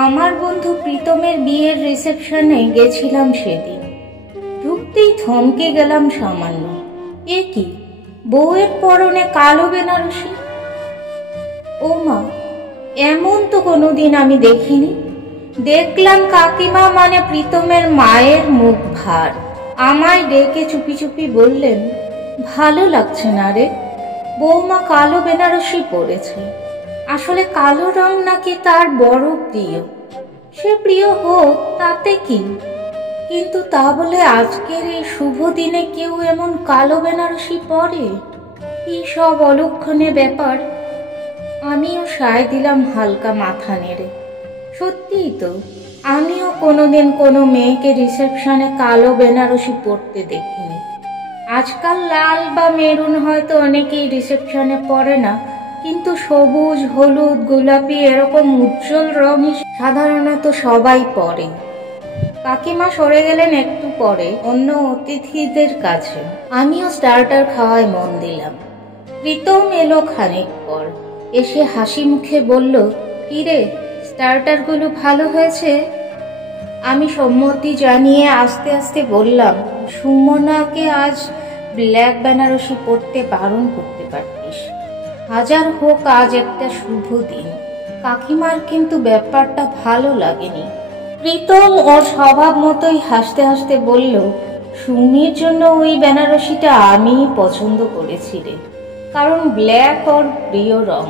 আমার বন্ধু প্রীতমের বিয়ের রিসেপশনে গেছিলাম সেদিন। ঢুকতেই থমকে গেলাম সামান্য। এ কি, বউয়ের পরনে কালো বেনারসি! ও মা, এমন তো কোনোদিন আমি দেখিনি। দেখলাম কাকিমা মানে প্রীতমের মায়ের মুখ ভার। আমায় ডেকে চুপি চুপি বললেন, ভালো লাগছে না রে, বৌমা কালো বেনারসি পরেছে। আসলে কালো রং নাকি তার বড় প্রিয়। সে প্রিয় হোক, তাতে কি, কিন্তু তা বলে আজকের এই শুভ দিনে কেউ এমন কালো বেনারসি পরে? কি সব অলক্ষণে ব্যাপার। আমিও সায় দিলাম হালকা মাথা নেড়ে। সত্যিই তো, আমিও কোনোদিন কোনো মেয়েকে রিসেপশনে কালো বেনারসি পরতে দেখিনি। আজকাল লাল বা মেরুন হয়তো অনেকেই রিসেপশনে পরে না, কিন্তু সবুজ, হলুদ, গোলাপি এরকম উজ্জ্বল রঙই সাধারণত সবাই পরে। কাকিমা সরে গেলেন একটু পরে অন্য অতিথিদের কাছে। আমিও স্টার্টার খাওয়ায় মন দিলাম। প্রীতম এলো খানিক পর, এসে হাসি মুখে বলল, কিরে, স্টার্টারগুলো ভালো হয়েছে? আমি সম্মতি জানিয়ে আস্তে আস্তে বললাম, সুমনাকে আজ ব্ল্যাক বেনারসি পরতে বারণ করতে পারতিস। হাজার হোক আজ একটা শুভ দিন। কাকিমার কিন্তু ব্যাপারটা ভালো লাগেনি। প্রীতম ওর স্বভাব মতোই হাসতে হাসতে বলল, সুমির জন্য ওই বেনারসিটা আমিই পছন্দ করেছি রে, কারণ ব্ল্যাক ওর প্রিয় রং।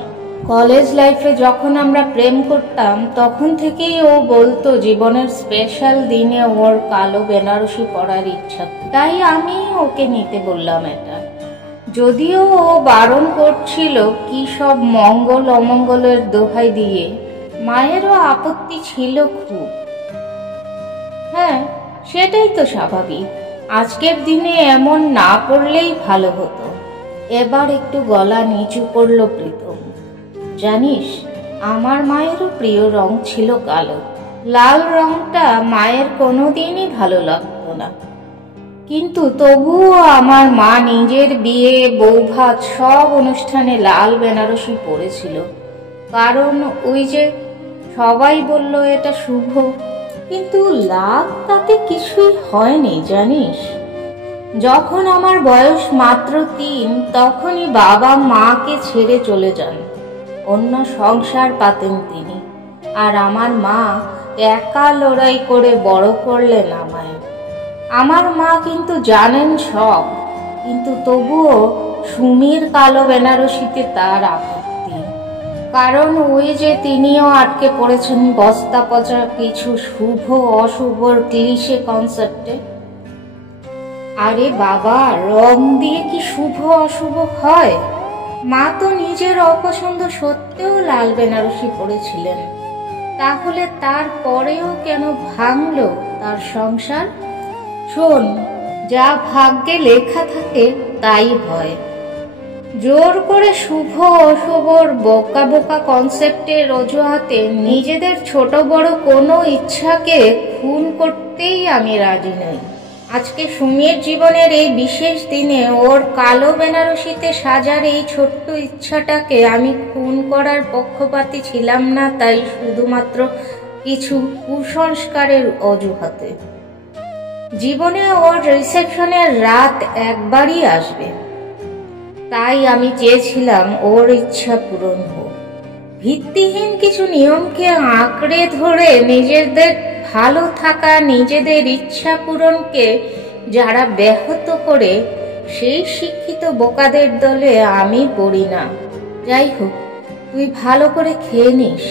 কলেজ লাইফে যখন আমরা প্রেম করতাম তখন থেকেই ও বলতো জীবনের স্পেশাল দিনে ওর কালো বেনারসি পরার ইচ্ছা, তাই আমি ওকে নিতে বললাম এটা। যদিও ও বারণ করছিল কি সব মঙ্গল অমঙ্গলের দোহাই দিয়ে, মায়েরও আপত্তি ছিল খুব। হ্যাঁ, সেটাই তো স্বাভাবিক। আজকের দিনে এমন না পড়লেই ভালো হতো। এবার একটু গলা নিচু করল প্রীতম। জানিস, আমার মায়েরও প্রিয় রং ছিল কালো। লাল রংটা মায়ের কোনোদিনই ভালো লাগতো না, কিন্তু তবুও আমার মা নিজের বিয়ে, বৌভাত সব অনুষ্ঠানে লাল বেনারসি পরেছিল, কারণ ওই যে সবাই বলল এটা শুভ। কিন্তু লাভ তাতে কিছুই হয়নি জানিস। যখন আমার বয়স মাত্র 3, তখনই বাবা মাকে ছেড়ে চলে যান। অন্য সংসার পাতেন তিনি, আর আমার মা একা লড়াই করে বড় করলেন আমায়। আমার মা কিন্তু জানেন সব, কিন্তু তবুও সুমির কালো বেনারসিতে তার আপত্তি। কারণ ওই যে তিনিও আটকে পড়েছেন বস্তা পচা কিছু শুভ অশুভর ক্লিশে কনসেপ্টে। আরে বাবা, রং দিয়ে কি শুভ অশুভ হয়? মা তো নিজের অপছন্দ সত্ত্বেও লাল বেনারসি পরেছিলেন। তাহলে তারপরেও কেন ভাঙলো তার সংসার? শোন, যা ভাগ্যে লেখা থাকে তাই হয়। জোর করে শুভ অশুভর বোকা বোকা কনসেপ্টের অজুহাতে নিজেদের ছোট বড় কোনো ইচ্ছাকে খুন করতেই আমি রাজি নই। আজকে সুমির জীবনের এই বিশেষ দিনে ওর কালো বেনারসিতে সাজার এই ছোট্ট ইচ্ছাটাকে আমি খুন করার পক্ষপাতী ছিলাম না, তাই শুধুমাত্র কিছু কুসংস্কারের অজুহাতে। জীবনে ওর রিসেপশনের রাত একবারই আসবে, তাই আমি চেয়েছিলাম ওর ইচ্ছা পূরণ হোক। ভিত্তিহীন কিছু নিয়মকে আঁকড়ে ধরে নিজেদের ভালো থাকা, নিজেদের ইচ্ছা পূরণকে যারা ব্যাহত করে, সেই শিক্ষিত বোকাদের দলে আমি পড়ি না। যাই হোক, তুই ভালো করে খেয়ে নিস।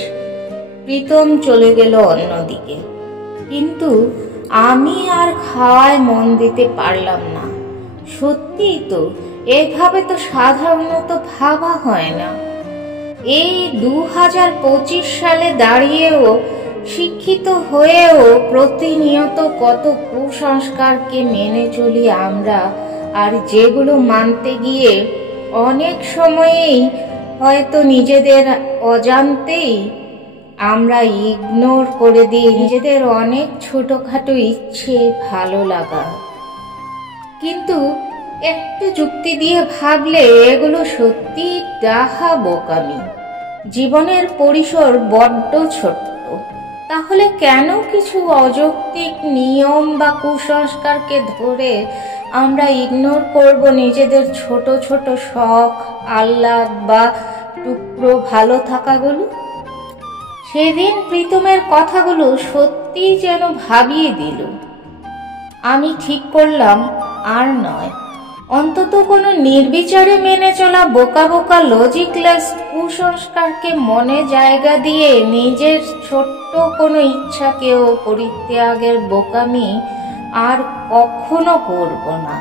প্রীতম চলে গেল অন্যদিকে, কিন্তু আমি আর খাওয়ায় মন দিতে পারলাম না। সত্যিই তো, এভাবে তো সাধারণত ভাবা হয় না। এই 2025 সালে দাঁড়িয়েও, শিক্ষিত হয়েও প্রতিনিয়ত কত কুসংস্কারকে মেনে চলি আমরা, আর যেগুলো মানতে গিয়ে অনেক সময়েই হয়তো নিজেদের অজান্তেই আমরা ইগনোর করে দিই নিজেদের অনেক ছোটখাটো ইচ্ছে, ভালো লাগা। কিন্তু একটু যুক্তি দিয়ে ভাবলে এগুলো সত্যি ডাহা বোকামি। জীবনের পরিসর বড্ড ছোট্ট, তাহলে কেন কিছু অযৌক্তিক নিয়ম বা কুসংস্কারকে ধরে আমরা ইগনোর করব নিজেদের ছোট ছোট শখ, আহ্লাদ বা টুকরো ভালো থাকাগুলো? সেদিন প্রীতমের কথাগুলো সত্যিই যেন ভাবিয়ে দিল। আমি ঠিক করলাম আর নয়, অন্তত কোনো নির্বিচারে মেনে চলা বোকা বোকা লজিকলেস কুসংস্কারকে মনে জায়গা দিয়ে নিজের ছোট্ট কোনো ইচ্ছাকেও পরিত্যাগের বোকামি আর কখনো করব না।